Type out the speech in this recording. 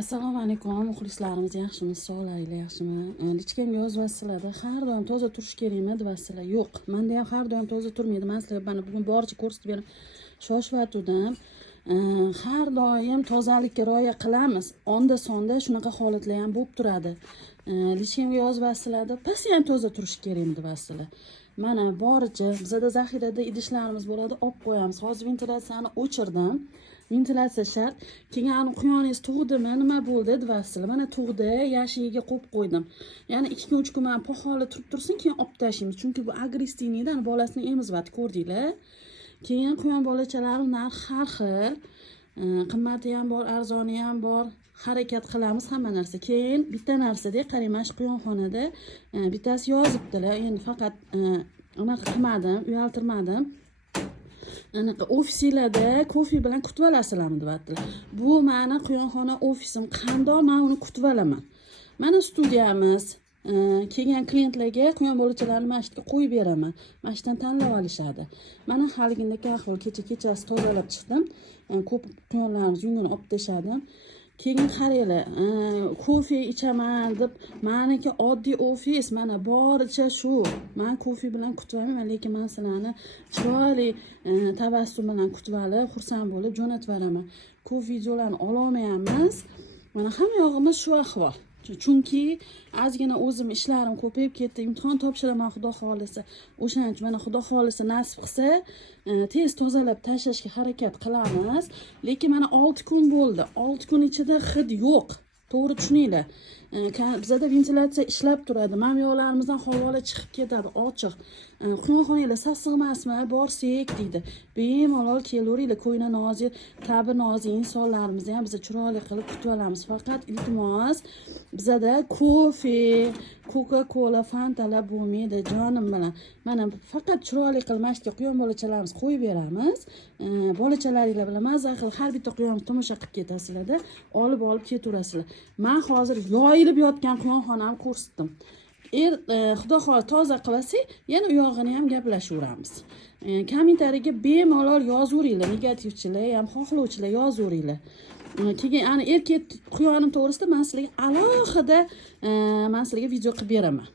Assalomu alaykum, muxlislarimiz yaxshimi, sog'lig'inglar yaxshimi? Lichkamga yozibsizlar-da, har doim toza turish kerakmi deyapsizlar. Yo'q, menda ham har doim toza turmaydi. Men sizlarga mana bugun boricha ko'rsatib berib shoshvatdim. Har doim tozalikka rioya qilamiz. Onda-sonda shunaqa holatlar ham bo'lib turadi. Lichkamga yozibsizlar-da, pasiyant toza turish kerakmi deyapsizlar. Mana boricha bizada zaxirada idishlarimiz bo'ladi, olib qo'yamiz. Hozir ventilyatsiyani o'chirdim. Ventilyatsiya shart. Keyin quyoningiz tug'dimi, nima bo'ldi deyapsizlar. Mana tug'di, yashigiga qo'yib qo'ydim. Ya'ni 2-3 kun mana poholi turib tursin, keyin olib tashlaymiz. Chunki bu agressivniydan bolasini emizyapti, ko'rdinglar. Keyin quyon bolachalari narxi har xil. Qimmati ham bor, arzoni ham bor. Harakat qilamiz hamma narsa. Keyin bitta narsada qarang, mana shu quyonxonada bittasi yozibdilar. Endi faqat unaqa qilmadim, uyaltirmadim. Anaqa ofislarda kofe bilan kutib olasizlarmi deyaptilar. Bu meni quyonxona ofisim, qandoq men uni kutib olaman. Mana studiyamiz. Kelgan klientlarga quyon bolachalarini mana shu yerga qo'yib beraman. Mana shudan tanlab olishadi. Mana haligindagi ahvol, kechasi tozalab chiqdim. Ko'p quyonlarimiz yungini olib tashladim. Keyin qaranglar, kofe ichaman deb, meniki oddiy ofis, mana boricha shu. Men kofe bilan kutib olaman, lekin men sizlarni chiroyli tabassum bilan kutib olib, xursand bo'lib jo'natib beraman. Ko'p videolarni ololmayapmiz. Mana hamma yog'imiz shu ahvol. Chunki ozgina o'zim ishlarim ko'payib ketdi, imtihon topshiraman xudo xolisa. O'shaning uchun mana xudo xolisa nasib qilsa, tez tozalab tashlashga harakat qilamiz. Lekin mana 6 kun bo'ldi. 6 kun ichida hid yo'q. To'g'ri tushuninglar. Bizada ventilyatsiya ishlab turadi. Mamyoqlarimizdan havola chiqib ketadi, ochiq. Quyonxonanglar sassiq emasmi? Borsak deydi. Bemalol kelaveringlar, ko'yna nozik, tabi nozik insonlarimizni ham biz chiroyli qilib kutib olamiz. Faqat iltimos, bizada kofe, Coca-Cola, Fantalar bo'lmaydi jonim bilan. Mana faqat chiroyli qilib mana shu quyon bolachalarimiz qo'yib beramiz. Bolachalaringlar bilan maza qilib har bitta quyonni tomosha qilib ketasizlar-da, olib ketaverasizlar. Men hozir yoyilib yotgan quyonxonamni ko'rsatdim. Xudo xohlasa toza qilsak, yana u yog'ini ham gaplashaveramiz. Kommentariyaga bemalol yozaveringlar, negativchilar ham, xohlovchilar yozaveringlar. Keyin ana erkak quyonim to'g'risida men sizlarga alohida video qilib beraman.